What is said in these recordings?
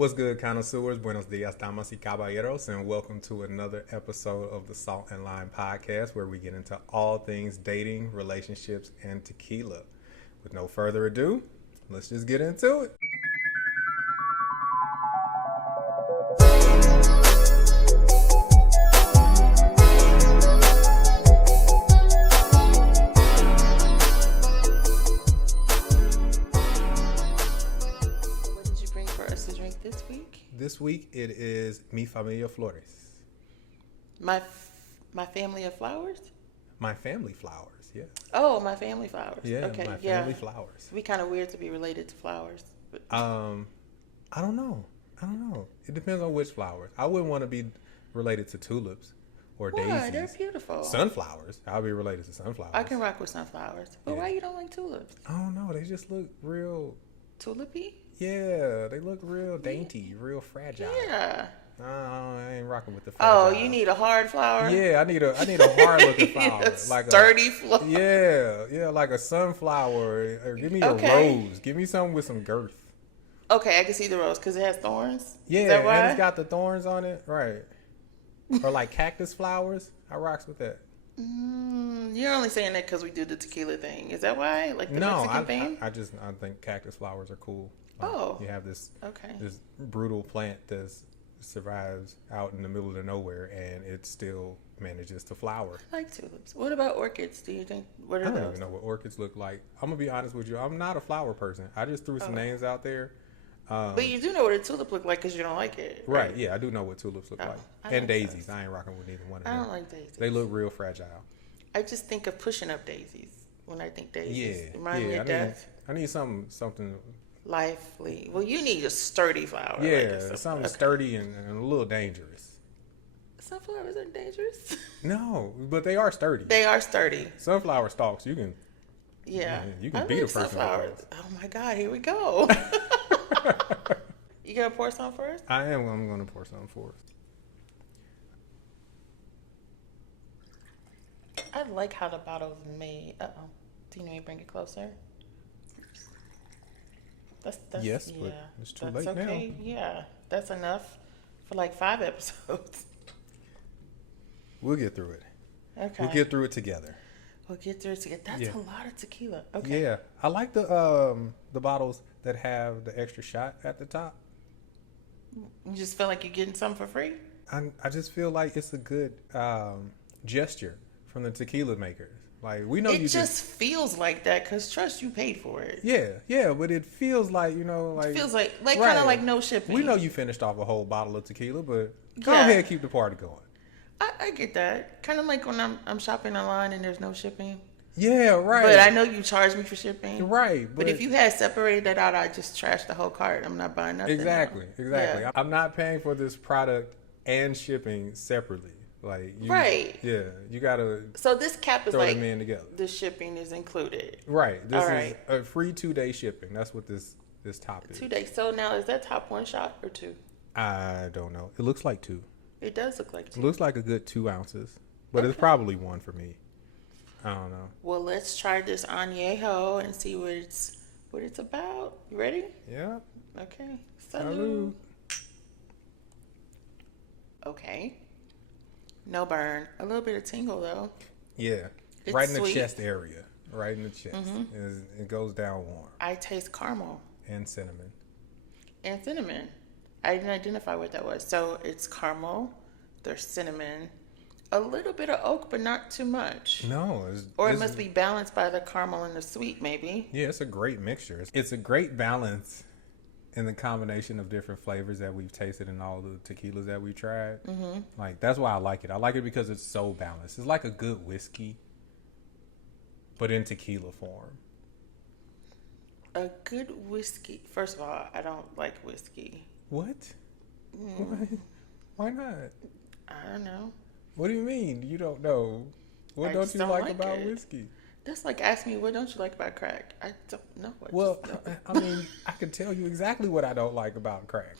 What's good, connoisseurs? Buenos dias, damas y caballeros, and welcome to another episode of the Salt and Lime Podcast, where we get into all things dating, relationships, and tequila. With no further ado, let's just get into it. This week it is Mi Familia Flores. My family of flowers? My family flowers, yeah. Oh, my family flowers. Yeah, okay, my family flowers. It'd be kind of weird to be related to flowers. But... I don't know. It depends on which flowers. I wouldn't want to be related to tulips or daisies. Why? They're beautiful. Sunflowers. I'll be related to sunflowers. I can rock with sunflowers. But why you don't like tulips? I don't know. They just look real... Tulipy? Yeah, they look real dainty, real fragile. Yeah. No, I ain't rocking with the fragile. Oh, you need a hard flower? Yeah, I need a hard looking flower. Like sturdy flower. Yeah, like a sunflower. Or give me a rose. Give me something with some girth. Okay, I can see the rose because it has thorns. Yeah, Is that why? And it's got the thorns on it, right? Or like cactus flowers. I rocks with that. You're only saying that because we do the tequila thing. Is that why? Like the Mexican thing? I think cactus flowers are cool. Like, you have this brutal plant that survives out in the middle of the nowhere, and it still manages to flower. I like tulips. What about orchids? Do you think? What are those? I don't even know what orchids look like. I'm gonna be honest with you. I'm not a flower person. I just threw some names out there. But you do know what a tulip look like because you don't like it, right? Yeah, I do know what tulips look like, and daisies. I ain't rocking with neither one of them. I don't like daisies. They look real fragile. I just think of pushing up daisies when I think daisies. Yeah, remind me of death. I need something lively. Well, you need a sturdy flower. Yeah, like something sturdy and a little dangerous. Sunflowers aren't dangerous. No, but they are sturdy. They are sturdy. Sunflower stalks, you can. Yeah, you can beat a person. Sunflowers. Oh my God, here we go. You gonna pour some first? I'm gonna pour some first. I like how the bottle's made. Do you need me to bring it closer? That's yes, but it's too late okay. now. Yeah, that's enough for like 5 episodes. We'll get through it. Okay. We'll get through it together. That's a lot of tequila. Okay. Yeah, I like the bottles that have the extra shot at the top. You just feel like you're getting something for free? I just feel like it's a good gesture from the tequila makers. Like, we know it just feels like that because trust you paid for it. Yeah, but it feels like, it feels like kind of like no shipping. We know you finished off a whole bottle of tequila, but go ahead and keep the party going. I get that. Kind of like when I'm shopping online and there's no shipping. Yeah, right. But I know you charge me for shipping. Right. But if you had separated that out, I'd just trash the whole cart. I'm not buying nothing. Exactly. Yeah. I'm not paying for this product and shipping separately. Like, right. Yeah, you gotta. So this cap is like them in together. The shipping is included. Right. This is a free 2-day shipping. That's what this top is. 2 days. So now is that top 1 shot or 2? I don't know. It looks like 2. It does look like 2. It looks like a good 2 ounces, but it's probably 1 for me. I don't know. Well, let's try this añejo and see what it's about. You ready? Yeah. Okay. Salud. Okay. No burn. A little bit of tingle though. Yeah. It's right in sweet. The chest area. Right in the chest. Mm-hmm. It goes down warm. I taste caramel. And cinnamon. I didn't identify what that was. So it's caramel. There's cinnamon. A little bit of oak, but not too much. No. It must be balanced by the caramel and the sweet, maybe. Yeah, it's a great mixture. It's a great balance in the combination of different flavors that we've tasted in all the tequilas that we've tried. Mm-hmm. Like, that's why I like it. I like it because it's so balanced. It's like a good whiskey, but in tequila form. A good whiskey. First of all, I don't like whiskey. What? Why not? I don't know. What do you mean? You don't know? What don't you like about whiskey? That's like asking me, what don't you like about crack? I don't know. I mean, I can tell you exactly what I don't like about crack.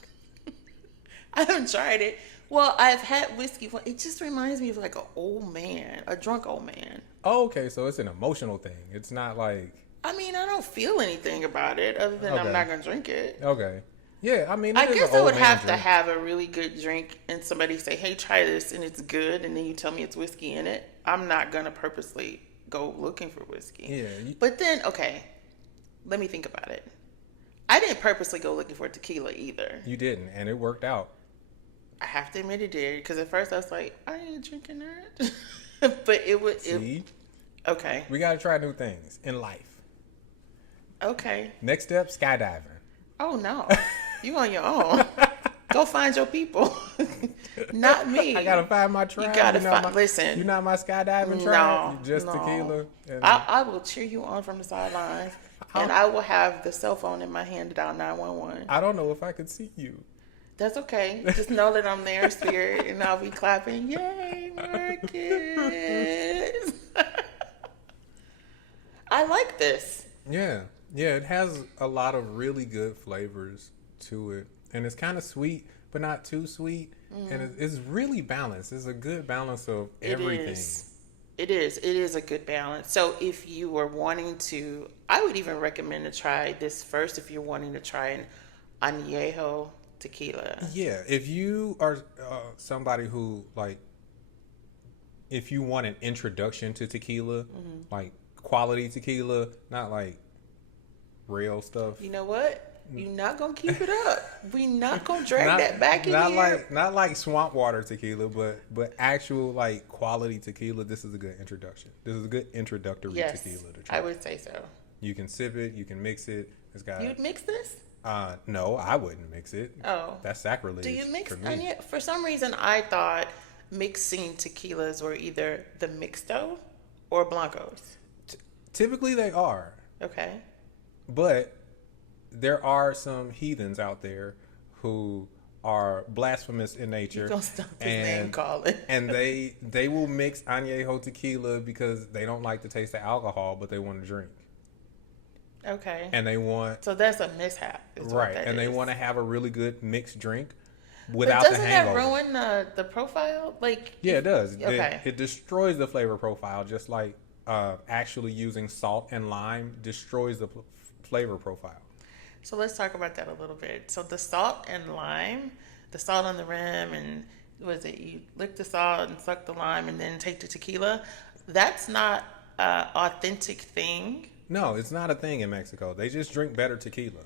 I haven't tried it. Well, I've had whiskey. It just reminds me of like an old man, a drunk old man. Oh, okay. So it's an emotional thing. It's not like... I mean, I don't feel anything about it other than I'm not going to drink it. Okay. Yeah, I mean, I it is an guess I old would man have to drink. have a really good drink and somebody say, hey, try this and it's good. And then you tell me it's whiskey in it. I'm not going to purposely go looking for whiskey. Yeah, But then, okay, let me think about it. I didn't purposely go looking for tequila either. you didn't, and it worked out. I have to admit it did. Because at first I was like, I ain't drinking that. But it would. See, Okay. we gotta try new things in life. Okay. Next step, skydiving. Oh, no. You on your own. Go find your people. Not me. I gotta find my tribe. You gotta not find. my, Listen. you're not my skydiving No, tribe. You just no. tequila. And I will cheer you on from the sidelines, and I will have the cell phone in my hand to dial 911. I don't know if I could see you. That's okay. Just know that I'm there in spirit, and I'll be clapping. Yay, Marcus! I like this. Yeah, yeah. It has a lot of really good flavors to it, and it's kind of sweet, but not too sweet. And it's really balanced. It's a good balance of everything. It is. It is a good balance. So if you were wanting to, I would even recommend to try this first if you're wanting to try an añejo tequila. Yeah, if you are somebody who if you want an introduction to tequila, like quality tequila, not like real stuff. You know what? You're not gonna keep it up. We not gonna drag that back in not here. Not like swamp water tequila, but actual like quality tequila. This is a good introduction. This is a good introductory tequila to try. I would say so. You can sip it. You can mix it. It's got. You'd mix this? No, I wouldn't mix it. Oh, that's sacrilege. Do you mix for me. onion? For some reason, I thought mixing tequilas were either the mixto or blancos. Typically, they are. Okay. But there are some heathens out there who are blasphemous in nature. You're gonna stop this name calling. And they will mix añejo tequila because they don't like the taste of alcohol, but they want to drink. Okay. And they want. So that's a mishap. Right. And they want to have a really good mixed drink without but the doesn't hangover. that ruin the profile? Like. Yeah, it does. Okay. It destroys the flavor profile, just like actually using salt and lime destroys the flavor profile. So let's talk about that a little bit. So the salt and lime, the salt on the rim, and was it you lick the salt and suck the lime and then take the tequila? That's not an authentic thing. No, it's not a thing in Mexico. They just drink better tequila.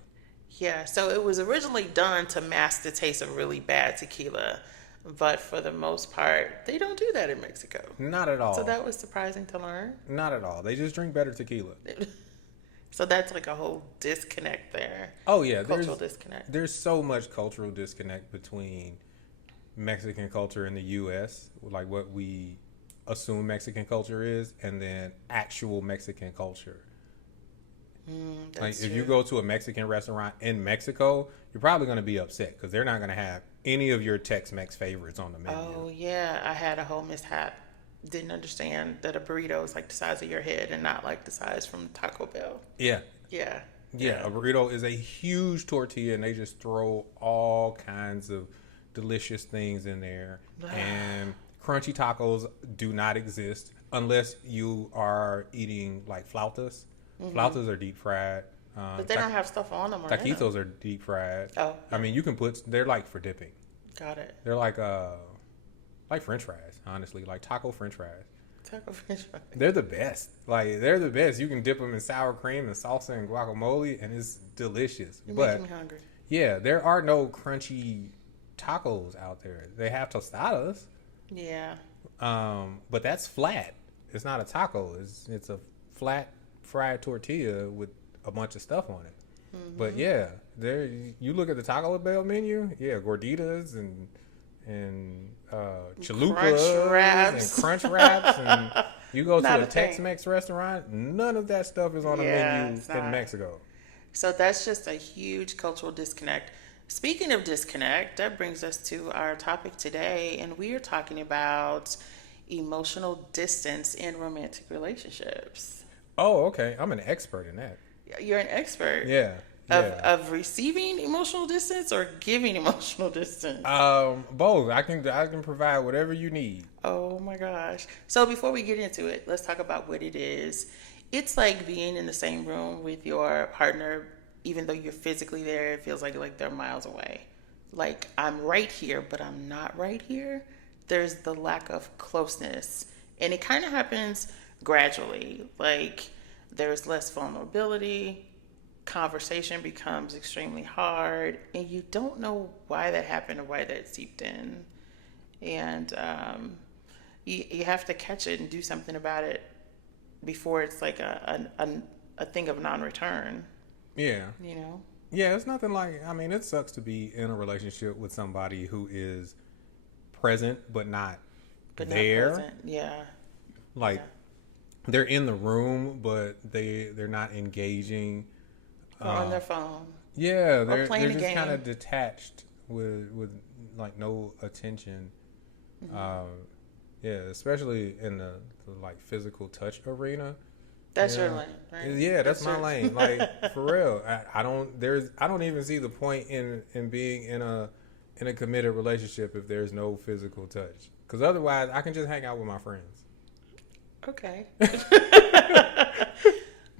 Yeah, so it was originally done to mask the taste of really bad tequila. But for the most part, they don't do that in Mexico. Not at all. So that was surprising to learn. Not at all. They just drink better tequila. So that's like a whole disconnect there. Oh, yeah. Cultural disconnect. There's so much cultural disconnect between Mexican culture and the U.S., like what we assume Mexican culture is, and then actual Mexican culture. Like if you go to a Mexican restaurant in Mexico, you're probably going to be upset because they're not going to have any of your Tex-Mex favorites on the menu. Oh, yeah. I had a whole mishap. Didn't understand that a burrito is like the size of your head and not like the size from Taco Bell. Yeah. Yeah. Yeah, a burrito is a huge tortilla, and they just throw all kinds of delicious things in there. And crunchy tacos do not exist unless you are eating like flautas. Flautas are deep fried. But they don't have stuff on them. Taquitos are deep fried. Oh. I mean, you can they're like for dipping. Got it. They're like French fries, honestly, like taco French fries. Taco French fries. They're the best. Like, they're the best. You can dip them in sour cream and salsa and guacamole, and it's delicious. You're making me hungry. Yeah, there are no crunchy tacos out there. They have tostadas. Yeah. But that's flat. It's not a taco. It's a flat fried tortilla with a bunch of stuff on it. But yeah, there you look at the Taco Bell menu. Yeah, gorditas and chalupas and crunch wraps, and you go to a Tex-Mex restaurant. None of that stuff is on the menu in Mexico. So that's just a huge cultural disconnect. Speaking of disconnect, that brings us to our topic today, and we are talking about emotional distance in romantic relationships. Oh, okay. I'm an expert in that. You're an expert. Yeah. Of receiving emotional distance or giving emotional distance? Both. I can provide whatever you need. Oh my gosh. So before we get into it, let's talk about what it is. It's like being in the same room with your partner even though you're physically there, it feels like they're miles away. Like I'm right here, but I'm not right here. There's the lack of closeness. And it kind of happens gradually. Like there's less vulnerability, conversation becomes extremely hard, and you don't know why that happened or why that seeped in. And you have to catch it and do something about it before it's like a thing of non-return. Yeah. You know? Yeah, it's nothing like, I mean, it sucks to be in a relationship with somebody who is present but not there. Not present. Yeah. Like, they're in the room, but they're not engaging. Or on their phone. Yeah, they're playing a just game. kind of detached with like no attention. Yeah, especially in the like physical touch arena. That's your lane, right? Yeah, that's my lane. Like for real, I don't even see the point in being in a committed relationship if there's no physical touch. Because otherwise, I can just hang out with my friends. Okay.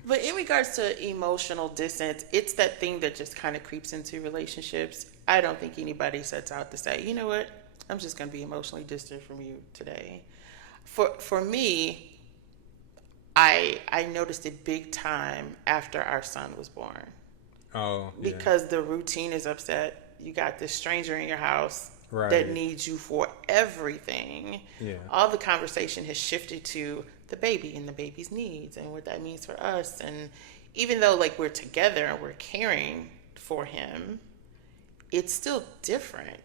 But in regards to emotional distance, it's that thing that just kind of creeps into relationships. I don't think anybody sets out to say, you know what, I'm just going to be emotionally distant from you today. For me, I noticed it big time after our son was born. Oh, yeah. Because the routine is upset. You got this stranger in your house that needs you for everything. Yeah. All the conversation has shifted to the baby and the baby's needs and what that means for us. And even though like we're together and we're caring for him, it's still different.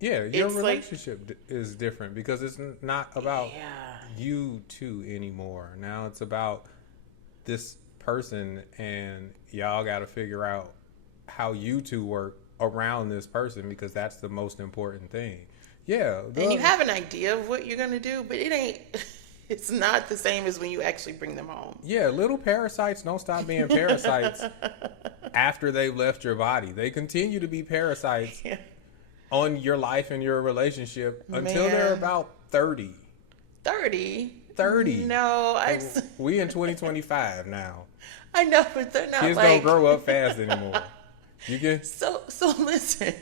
Yeah, your relationship is different because it's not about you two anymore. Now it's about this person, and y'all got to figure out how you two work around this person because that's the most important thing. Yeah. And you have an idea of what you're going to do, but it ain't... It's not the same as when you actually bring them home. Yeah, little parasites don't stop being parasites after they've left your body. They continue to be parasites on your life and your relationship until they're about 30. 30? 30. No, we in 2025 now. I know, but they're not Kids don't grow up fast anymore. You get so listen.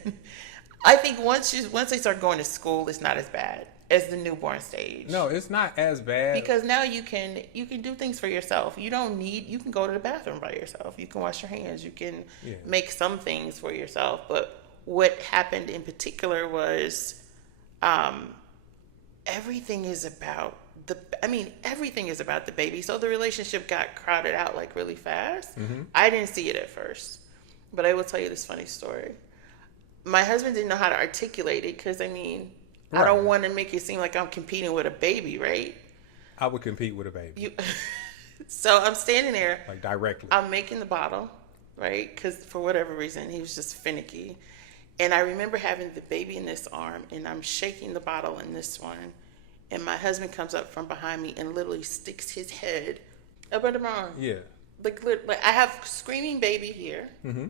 I think once they start going to school, it's not as bad as the newborn stage. No, it's not as bad. Because now you can do things for yourself. You can go to the bathroom by yourself. You can wash your hands. You can make some things for yourself. But what happened in particular was everything is about the baby. So the relationship got crowded out like really fast. Mm-hmm. I didn't see it at first. But I will tell you this funny story. My husband didn't know how to articulate it because, I don't want to make it seem like I'm competing with a baby, right? I would compete with a baby. So I'm standing there. Like directly. I'm making the bottle, right? Because for whatever reason, he was just finicky. And I remember having the baby in this arm, and I'm shaking the bottle in this one. And my husband comes up from behind me and literally sticks his head up under my arm. Yeah. Like I have screaming baby here. Mm-hmm.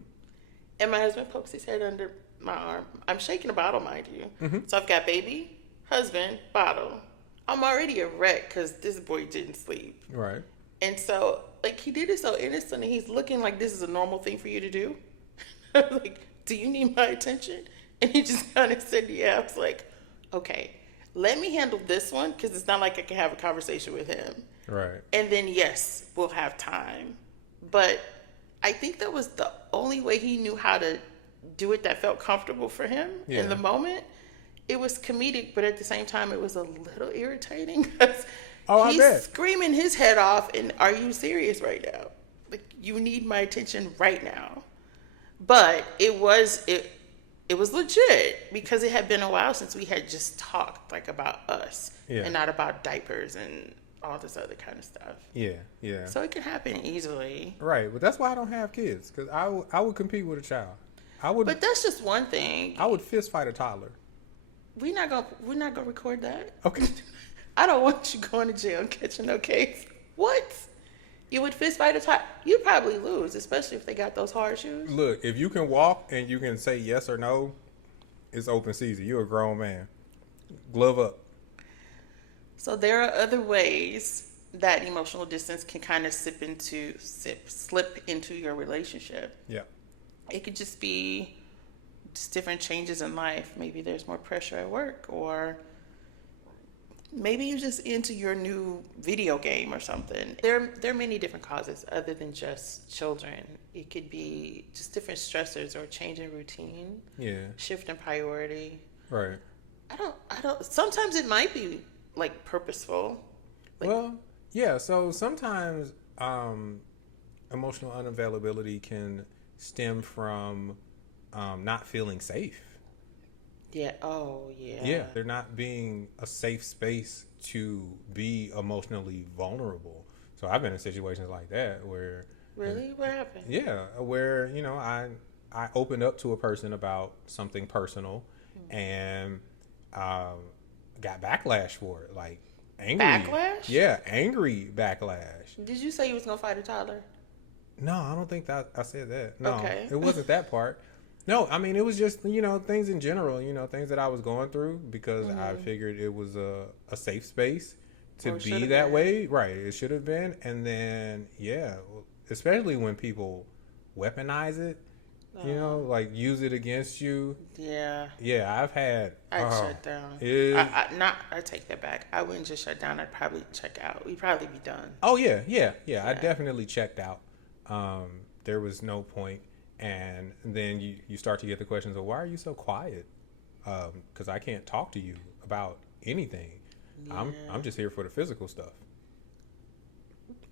And my husband pokes his head under my arm. I'm shaking a bottle, mind you. Mm-hmm. So I've got baby, husband, bottle. I'm already a wreck because this boy didn't sleep. Right. And so, he did it so innocent, and he's looking like this is a normal thing for you to do. I was like, do you need my attention? And he just kind of said, yeah. I was like, okay, let me handle this one because it's not like I can have a conversation with him. Right. And then, yes, we'll have time. But I think that was the only way he knew how to do it that felt comfortable for him in the moment. It was comedic, but at the same time, it was a little irritating because he's screaming his head off. And are you serious right now? Like, you need my attention right now. But it was legit because it had been a while since we had just talked about us and not about diapers and all this other kind of stuff. Yeah. So it can happen easily. Right, but that's why I don't have kids because I would compete with a child. But that's just one thing. I would fist fight a toddler. We're not gonna record that. Okay. I don't want you going to jail and catching no case. What? You would fist fight a toddler? You'd probably lose, especially if they got those hard shoes. Look, if you can walk and you can say yes or no, it's open season. You're a grown man. Glove up. So there are other ways that emotional distance can kind of slip into your relationship. Yeah. It could just be just different changes in life. Maybe there's more pressure at work, or maybe you're just into your new video game or something. There are many different causes other than just children. It could be just different stressors or change in routine. Yeah. Shift in priority. Right. I don't, sometimes it might be like purposeful. Like, well, yeah. So sometimes emotional unavailability can stem from not feeling safe. yeah. Oh, yeah. Yeah, they're not being a safe space to be emotionally vulnerable. So I've been in situations like that where Really? What happened? yeah, where I opened up to a person about something personal and got backlash for it, like angry Backlash? Yeah, angry backlash. Did you say you was gonna fight a toddler? No, I don't think that I said that. No, Okay. It wasn't that part. No, I mean, it was just, things in general, things that I was going through because I figured it was a safe space to be that way. Right. It should have been. And then, yeah, especially when people weaponize it, like use it against you. Yeah. Yeah, I've had. I'd shut down. I take that back. I wouldn't just shut down. I'd probably check out. We'd probably be done. Oh, yeah. I definitely checked out. There was no point. And then you start to get the questions of, why are you so quiet? Because I can't talk to you about anything. Yeah. I'm just here for the physical stuff.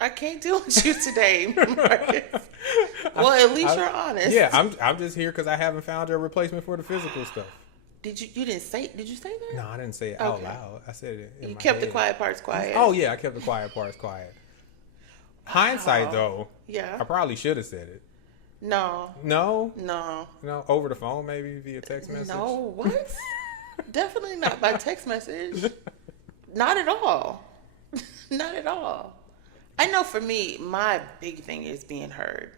I can't deal with you today, Marcus. Well, at least you're honest. Yeah, I'm just here because I haven't found a replacement for the physical stuff. Did you say that? No, I didn't say it out loud. I said it in You my kept head. The quiet parts quiet. Oh yeah, I kept the quiet parts quiet. Hindsight though, yeah, I probably should have said it. No. Over the phone, maybe via text message. No, what? Definitely not by text message. Not at all. Not at all. I know for me, my big thing is being heard.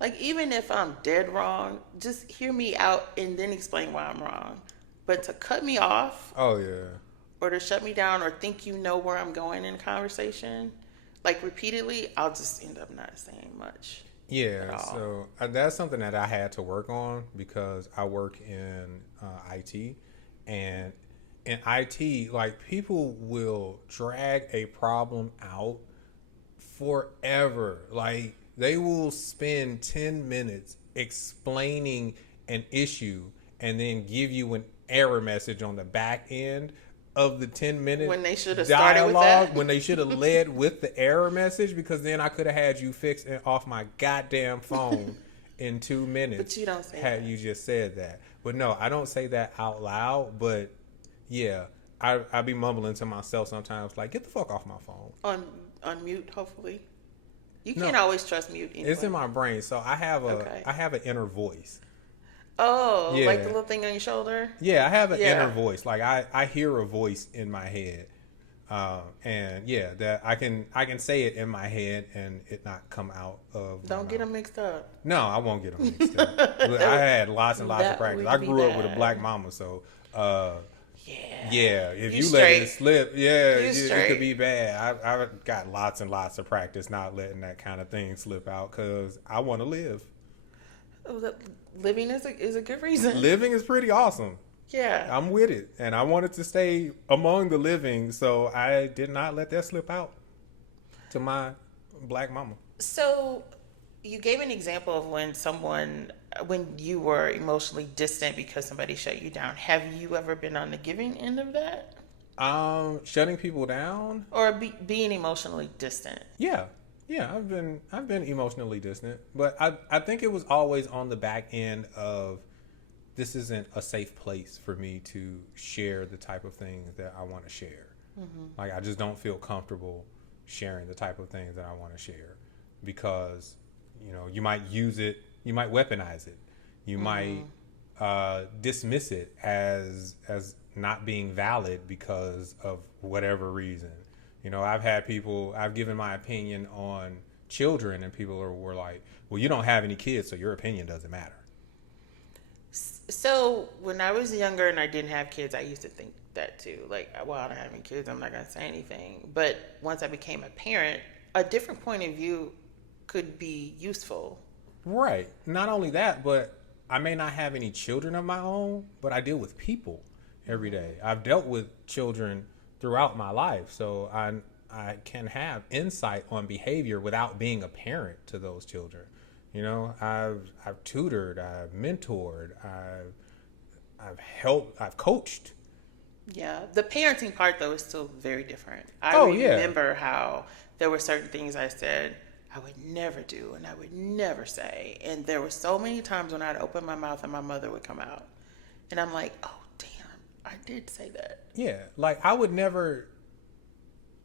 Like, even if I'm dead wrong, just hear me out and then explain why I'm wrong. But to cut me off. Oh, yeah. Or to shut me down or think you know where I'm going in a conversation, like repeatedly, I'll just end up not saying much. Yeah, so that's something that I had to work on because I work in IT. And in IT, like, people will drag a problem out forever. Like, they will spend 10 minutes explaining an issue and then give you an error message on the back end of the 10-minute when they should have started with that. When they should have led with the error message, because then I could have had you fixed it off my goddamn phone in 2 minutes. But you don't say had that. You just said that. But no, I don't say that out loud. But yeah, I be mumbling to myself sometimes, like, get the fuck off my phone. On mute, hopefully. You can't always trust mute anyway. It's in my brain, so I have an inner voice. Oh, yeah. Like the little thing on your shoulder? Yeah, I have an inner voice. Like I hear a voice in my head. And yeah, that I can say it in my head and it not come out of Don't get them mixed up. No, I won't get them mixed up. I had lots and lots of practice. I grew up with a black mama, so yeah, if you let it slip, it could be bad. I've got lots and lots of practice not letting that kind of thing slip out because I want to live. Living is a good reason. Living is pretty awesome. Yeah. I'm with it. And I wanted to stay among the living, so I did not let that slip out to my black mama. So you gave an example of when you were emotionally distant because somebody shut you down. Have you ever been on the giving end of that? Shutting people down? Or being emotionally distant? Yeah. Yeah, I've been emotionally distant, but I think it was always on the back end of this isn't a safe place for me to share the type of things that I want to share. Mm-hmm. Like, I just don't feel comfortable sharing the type of things that I want to share because, you might use it, you might weaponize it, you might dismiss it as not being valid because of whatever reason. I've given my opinion on children and people were like, well, you don't have any kids, so your opinion doesn't matter. So when I was younger and I didn't have kids, I used to think that too. Like, well, I don't have any kids, I'm not going to say anything. But once I became a parent, a different point of view could be useful. Right. Not only that, but I may not have any children of my own, but I deal with people every day. I've dealt with children throughout my life, so I can have insight on behavior without being a parent to those children. You know, I've tutored, I've mentored, I've helped, I've coached. Yeah, the parenting part though is still very different. Yeah. Remember how there were certain things I said I would never do and I would never say, and there were so many times when I'd open my mouth and my mother would come out, and I'm like, oh damn, I did say that. Yeah, like I would never,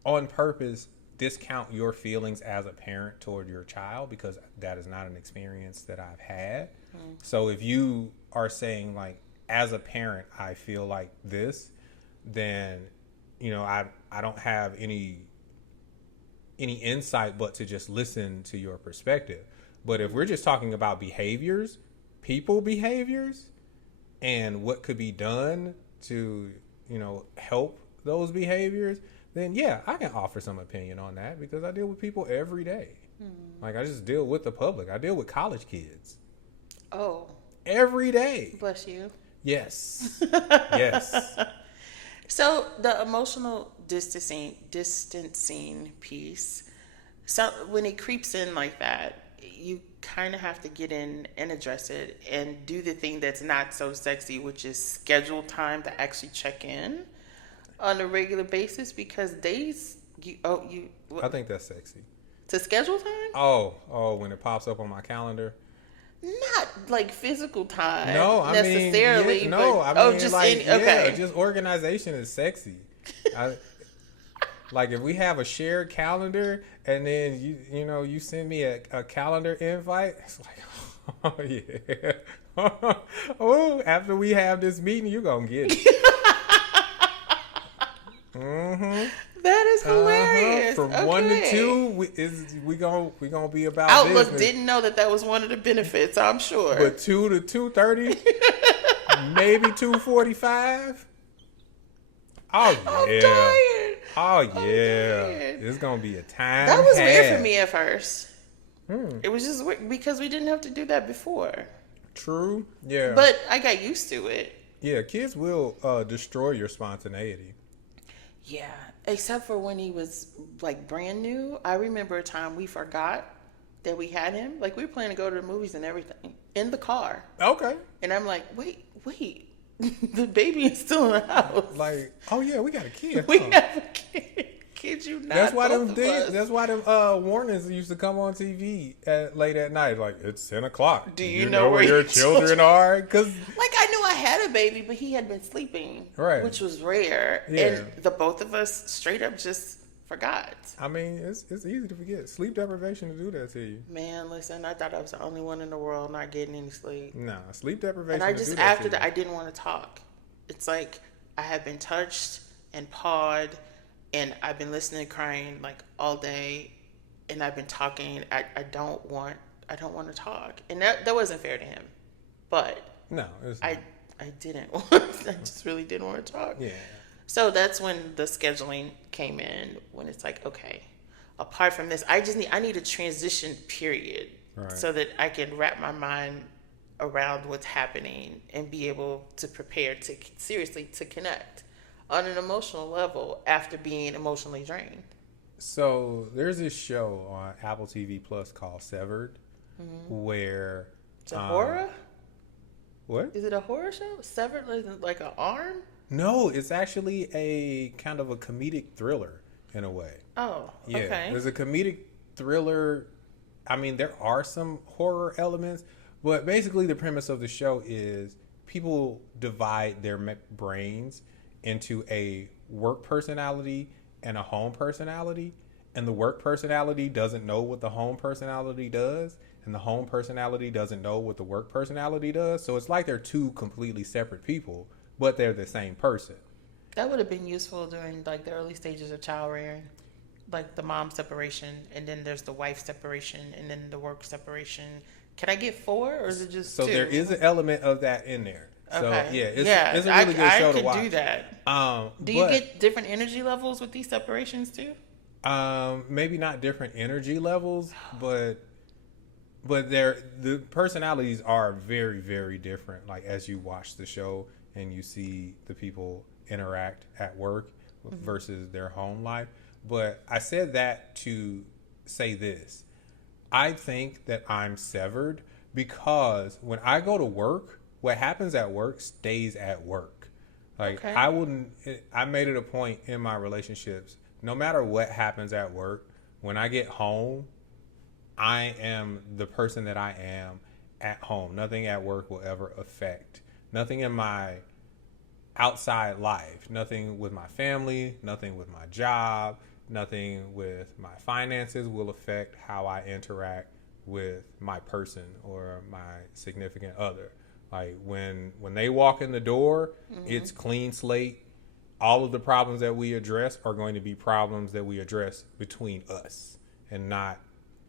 on purpose, discount your feelings as a parent toward your child, because that is not an experience that I've had. So if you are saying like, as a parent, I feel like this, then, you know, I don't have any insight but to just listen to your perspective. But if we're just talking about behaviors, people behaviors, and what could be done to, you know, help those behaviors, then yeah, I can offer some opinion on that, because I deal with people every day. Like, I just deal with the public. I deal with college kids. Oh. Every day. Bless you. Yes. Yes. So the emotional distancing piece, so when it creeps in like that, you kind of have to get in and address it and do the thing that's not so sexy, which is schedule time to actually check in on a regular basis, because I think that's sexy. To schedule time? Oh, when it pops up on my calendar. Not like physical time. No, I necessarily. mean, yeah, I mean, just like, okay. Yeah, just organization is sexy. Like if we have a shared calendar and then you send me a calendar invite, it's like, oh yeah, oh, after we have this meeting, you're gonna get it. That is hilarious. From 1 to 2, we gonna be about Outlook business. didn't know that was one of the benefits, I'm sure. But 2 to 2:30, maybe 2:45. Oh yeah. I'm tired. Oh yeah. It's gonna be a time. That was weird for me at first. It was just weird because we didn't have to do that before. True. Yeah. But I got used to it. Yeah, kids will destroy your spontaneity. Yeah, except for when he was like brand new. I remember a time we forgot that we had him. Like, we were planning to go to the movies and everything in the car. Okay. And I'm like, wait. The baby is still in the house. Like, oh yeah, we got a kid. We have a kid. Kid you not. That's why them warnings used to come on TV late at night. Like, it's 10 o'clock. Do you know where your children are? Because like, I knew I had a baby, but he had been sleeping, right, which was rare. Yeah. And the both of us straight up just forgot. I mean, it's easy to forget. Sleep deprivation to do that to you. Man, listen, I thought I was the only one in the world not getting any sleep. Nah, sleep deprivation. And I just, after that, I didn't want to talk. It's like I have been touched and pawed, and I've been listening and crying like all day, and I've been talking. I don't want to talk, and that wasn't fair to him. But no, I didn't want. I just really didn't want to talk. Yeah. So that's when the scheduling came in. When it's like, okay, apart from this, I need a transition period, right, so that I can wrap my mind around what's happening and be able to prepare to seriously to connect on an emotional level after being emotionally drained. So there's this show on Apple TV Plus called Severed, where it's a horror. What? Is it a horror show? Severed, like an arm? No, it's actually a kind of a comedic thriller in a way. Oh, yeah. Okay. There's a comedic thriller. I mean, there are some horror elements, but basically the premise of the show is people divide their brains into a work personality and a home personality, and the work personality doesn't know what the home personality does, and the home personality doesn't know what the work personality does. So it's like they're two completely separate people, but they're the same person. That would have been useful during like the early stages of child rearing, like the mom separation, and then there's the wife separation, and then the work separation. Can I get 4, or is it just 2? So there is an element of that in there. So okay. yeah, it's a really good show to watch. I could do that. Do you get different energy levels with these separations too? Maybe not different energy levels, but but the personalities are very, very different. Like as you watch the show and you see the people interact at work versus their home life. But I said that to say this: I think that I'm severed because when I go to work, what happens at work stays at work. Like Okay. I wouldn't. I made it a point in my relationships. No matter what happens at work, when I get home, I am the person that I am at home. Nothing at work will ever affect. Nothing in my outside life. Nothing with my family. Nothing with my job. Nothing with my finances will affect how I interact with my person or my significant other. Like when they walk in the door, it's clean slate. All of the problems that we address are going to be problems that we address between us and not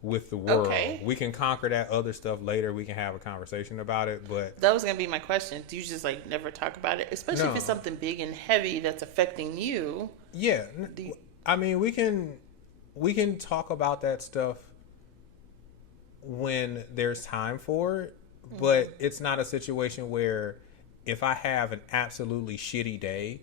with the world. Okay. We can conquer that other stuff later. We can have a conversation about it, but That was gonna be my question. Do you just like never talk about it, especially if no. it's something big and heavy that's affecting you? Yeah, Do you, I mean we can talk about that stuff when there's time for it, but it's not a situation where if I have an absolutely shitty day,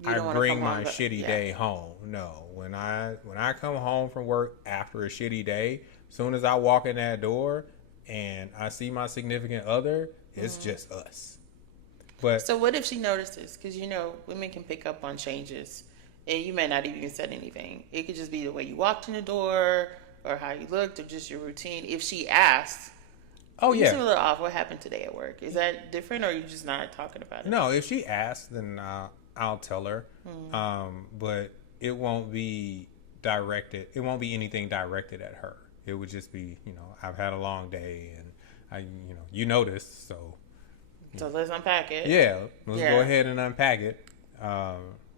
you I don't want to bring come my home, but shitty yeah. day home. No, when I come home from work after a shitty day, soon as I walk in that door and I see my significant other, it's just us. But So what if she notices? Because you know women can pick up on changes, and you may not even said anything. It could just be the way you walked in the door, or how you looked, or just your routine. If she asks, oh "You seem a yeah, little off. What happened today at work?" Is that different, or are you just not talking about it? no, if she asks, then I'll tell her. But it won't be directed. It won't be anything directed at her. It would just be, I've had a long day, and you noticed, so So let's unpack it. yeah, let's Yeah. go ahead and unpack it.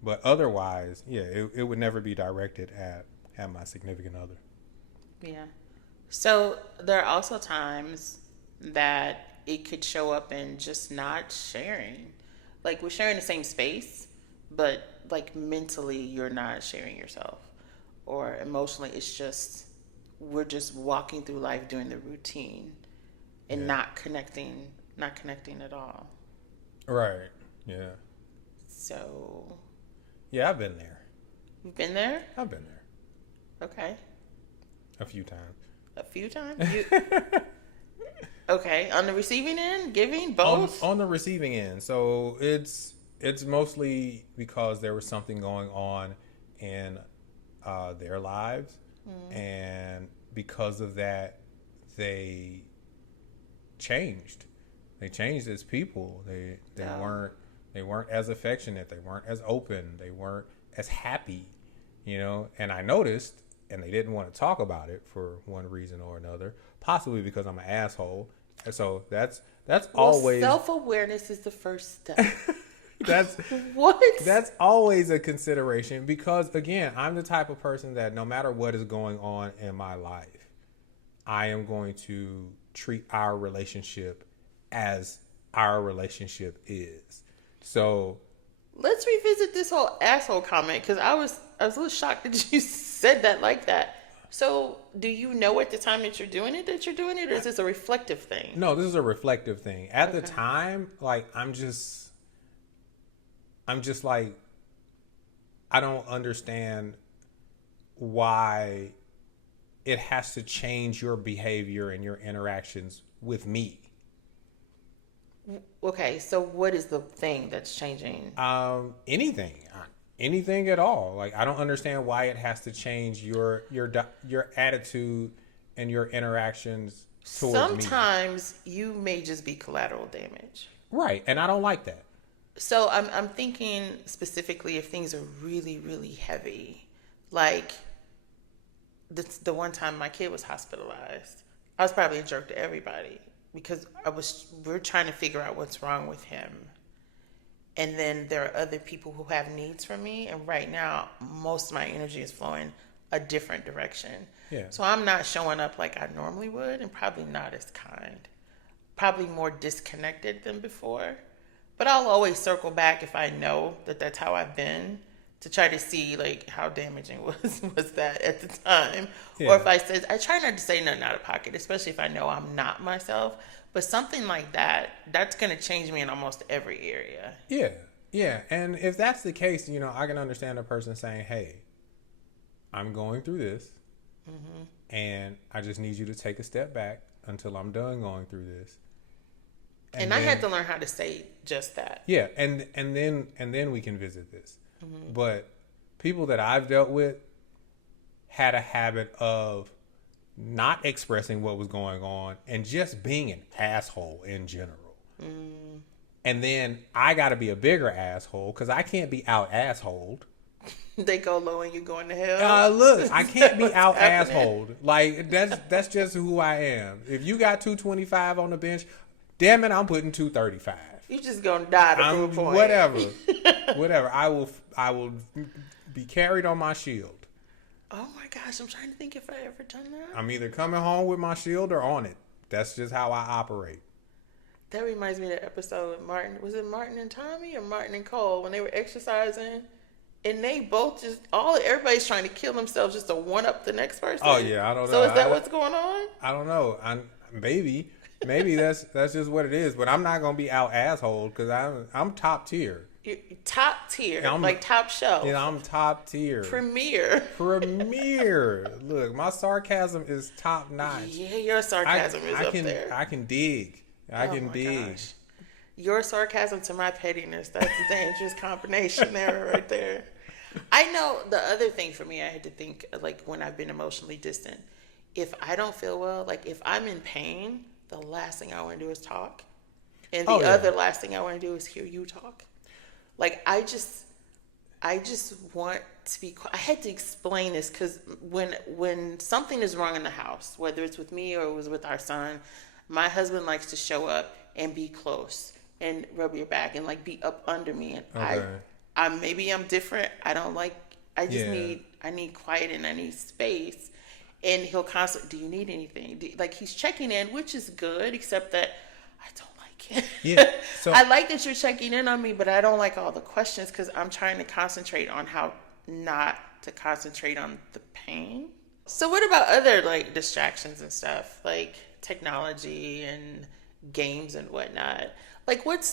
But otherwise, yeah, it would never be directed at my significant other. Yeah. So there are also times that it could show up in just not sharing. Like we're sharing the same space, but like mentally you're not sharing yourself. Or emotionally it's just we're just walking through life doing the routine and Yeah. not connecting at all. Right. Yeah. So Yeah, I've been there. you've been there? I've been there Okay. a few times. A few times? Okay. On the receiving end, giving, on both? on the receiving end. So it's mostly because there was something going on in their lives, and because of that, they changed. They changed as people. They Oh. weren't as affectionate. They weren't as open. They weren't as happy. And I noticed, and they didn't want to talk about it for one reason or another, possibly because I'm an asshole. So that's Well, always self-awareness is the first step. that's What? that's always a consideration because again, I'm the type of person that no matter what is going on in my life, I am going to treat our relationship as our relationship is. So Let's revisit this whole asshole comment because I was a little shocked that you said that like that. So, do you know at the time that you're doing it, or is this a reflective thing? no, this is a reflective thing. At the Okay. time, like I'm just like I don't understand why it has to change your behavior and your interactions with me. Okay, so what is the thing that's changing? Anything at all. Like I don't understand why it has to change your attitude and your interactions towards me. Sometimes you may just be collateral damage. Right, and I don't like that. So I'm thinking specifically if things are really, really heavy. Like the one time my kid was hospitalized, I was probably a jerk to everybody because we're trying to figure out what's wrong with him. And then there are other people who have needs from me, and right now most of my energy is flowing a different direction. Yeah. So I'm not showing up like I normally would, and probably not as kind. Probably more disconnected than before. But I'll always circle back if I know that that's how I've been. to try to see like how damaging was that at the time. Yeah. Or if I try not to say nothing out of pocket, especially if I know I'm not myself. But something like that, that's going to change me in almost every area. Yeah. Yeah. And if that's the case, you know, I can understand a person saying, hey, I'm going through this, and I just need you to take a step back until I'm done going through this. And I had to learn how to say just that. Yeah, and then we can visit this. But people that I've dealt with had a habit of not expressing what was going on and just being an asshole in general. And then I got to be a bigger asshole because I can't be out assholed. They go low and you going to hell. Look, I can't be out assholed. Like that's just who I am. If you got 225 on the bench, damn it, I'm putting 235. You just gonna die to prove a point. Whatever. I will be carried on my shield. Oh my gosh, I'm trying to think if I ever done that. I'm either coming home with my shield or on it. That's just how I operate. That reminds me of the episode with Martin. Was it Martin and Tommy or Martin and Cole when they were exercising? And they both everybody's trying to kill themselves just to one up the next person. Oh yeah, I don't know. So is that what's going on? I don't know. Maybe that's just what it is. But I'm not gonna be out asshole because I'm top tier. You're top tier, like top shelf. Yeah, I'm top tier. Premier. Look, my sarcasm is top notch. Yeah, your sarcasm is up there. I can dig. I can dig. Gosh. Your sarcasm to my pettiness, that's a dangerous combination there, right there. I know the other thing for me, I had to think, like, when I've been emotionally distant, if I don't feel well, like, if I'm in pain, the last thing I want to do is talk. And the other last thing I want to do is hear you talk. Like, I just want to be, I had to explain this because when something is wrong in the house, whether it's with me or it was with our son, my husband likes to show up and be close and rub your back and like be up under me. And I maybe I'm different. I need quiet and I need space. And he'll constantly, do you need anything? Like he's checking in, which is good, except that I don't like it. Yeah. So I like that you're checking in on me, but I don't like all the questions because I'm trying to concentrate on how not to concentrate on the pain. So what about other like distractions and stuff, like technology and games and whatnot? Like what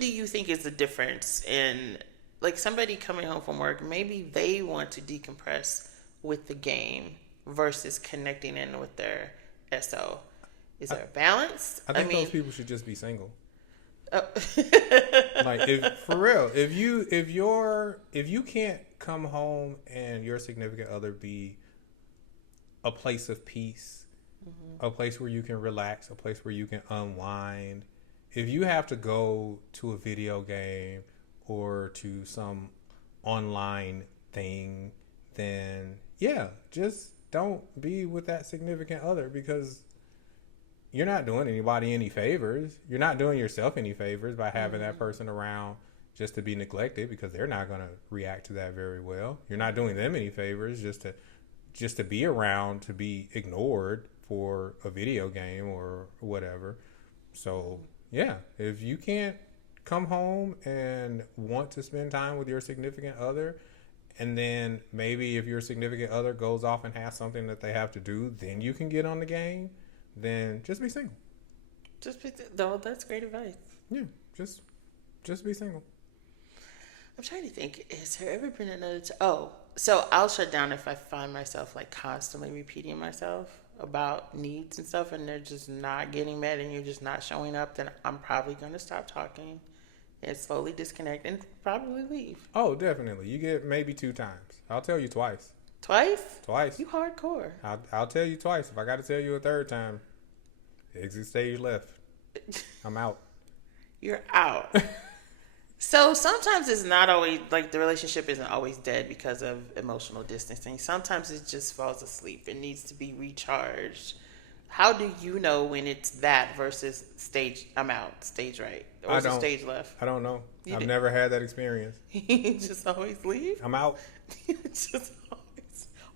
do you think is the difference in like somebody coming home from work, maybe they want to decompress with the game versus connecting in with their SO? Is there a balance? I think those people should just be single. Oh. Like for real, if you can't come home and your significant other be a place of peace, a place where you can relax, a place where you can unwind. If you have to go to a video game or to some online thing, then yeah, just don't be with that significant other because you're not doing anybody any favors. You're not doing yourself any favors by having that person around just to be neglected because they're not going to react to that very well. You're not doing them any favors just to be around to be ignored for a video game or whatever. So yeah, if you can't come home and want to spend time with your significant other, and then maybe if your significant other goes off and has something that they have to do, then you can get on the game, then just be single. That's great advice. Yeah, just be single. I'm trying to think, has there ever been another so I'll shut down if I find myself like constantly repeating myself about needs and stuff and they're just not getting met and you're just not showing up, then I'm probably going to stop talking and slowly disconnect and probably leave. Oh, definitely. You get maybe 2 times. I'll tell you twice. Twice? You hardcore. I'll tell you twice. If I got to tell you a third time, exit stage left. I'm out. You're out. So sometimes it's not always, like the relationship isn't always dead because of emotional distancing. Sometimes it just falls asleep. It needs to be recharged. How do you know when it's that versus I'm out, stage right? Or is it stage left? I don't know. I've never had that experience. You just always leave? I'm out. Just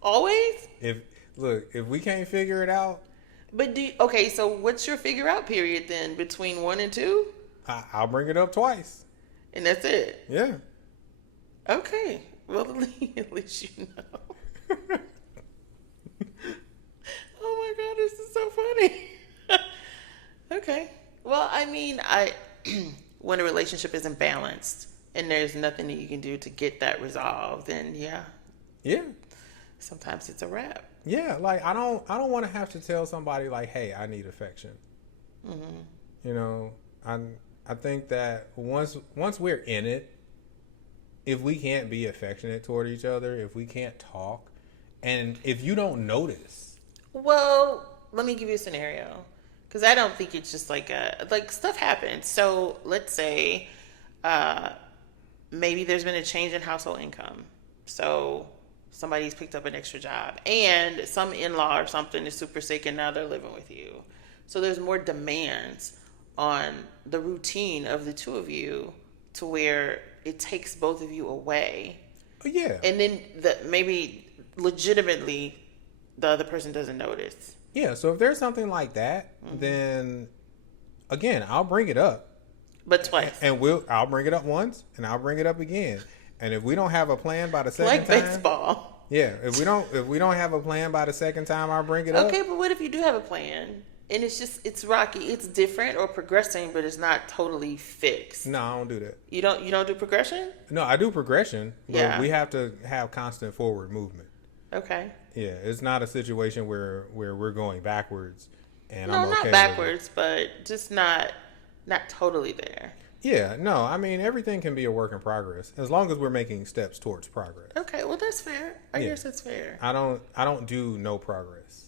always? If we can't figure it out. But so what's your figure out period then between 1 and 2? I'll bring it up twice. And that's it? Yeah. Okay. Well, at least you know. Oh my God, this is so funny. Okay. Well, I mean, when a relationship isn't balanced and there's nothing that you can do to get that resolved, then yeah. Yeah. Sometimes it's a wrap. Yeah, like I don't want to have to tell somebody like, "Hey, I need affection." Mm-hmm. You know, I think that once we're in it, if we can't be affectionate toward each other, if we can't talk, and if you don't notice. Well, let me give you a scenario, because I don't think it's just like stuff happens. So let's say maybe there's been a change in household income. So somebody's picked up an extra job, and some in-law or something is super sick, and now they're living with you. So there's more demands on the routine of the two of you to where it takes both of you away. Yeah. And then maybe legitimately the other person doesn't notice. Yeah, so if there's something like that, then again, I'll bring it up. But twice. And I'll bring it up once, and I'll bring it up again. And if we don't have a plan by the second like time, baseball. Yeah, if we don't have a plan by the second time, I'll bring it up. Okay, but what if you do have a plan and it's rocky, it's different or progressing, but it's not totally fixed? No, I don't do that. You don't do progression? No, I do progression, but yeah. We have to have constant forward movement. Okay. Yeah, it's not a situation where we're going backwards, and no, I'm okay not backwards, but just not totally there. Yeah, no, I mean, everything can be a work in progress as long as we're making steps towards progress. Okay, well, that's fair. I guess that's fair. I don't do no progress.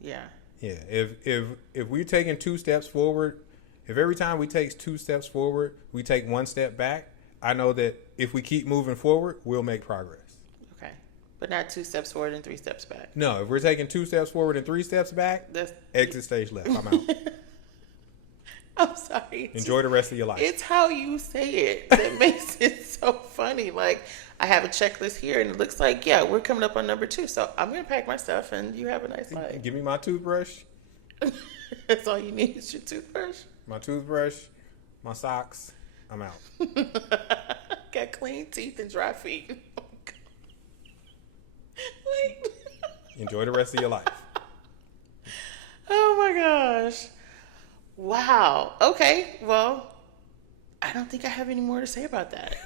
Yeah. Yeah, if we're taking 2 steps forward, if every time we take 2 steps forward, we take 1 step back, I know that if we keep moving forward, we'll make progress. Okay. But not 2 steps forward and 3 steps back. No, if we're taking 2 steps forward and 3 steps back, exit stage left. I'm out. I'm sorry. Enjoy the rest of your life. It's how you say it that makes it so funny. Like, I have a checklist here, and it looks like, yeah, we're coming up on number 2. So I'm going to pack my stuff, and you have a nice life. Give me my toothbrush. That's all you need is your toothbrush? My toothbrush, my socks. I'm out. Got clean teeth and dry feet. Wait. Enjoy the rest of your life. Oh, my gosh. Wow. Okay. Well, I don't think I have any more to say about that.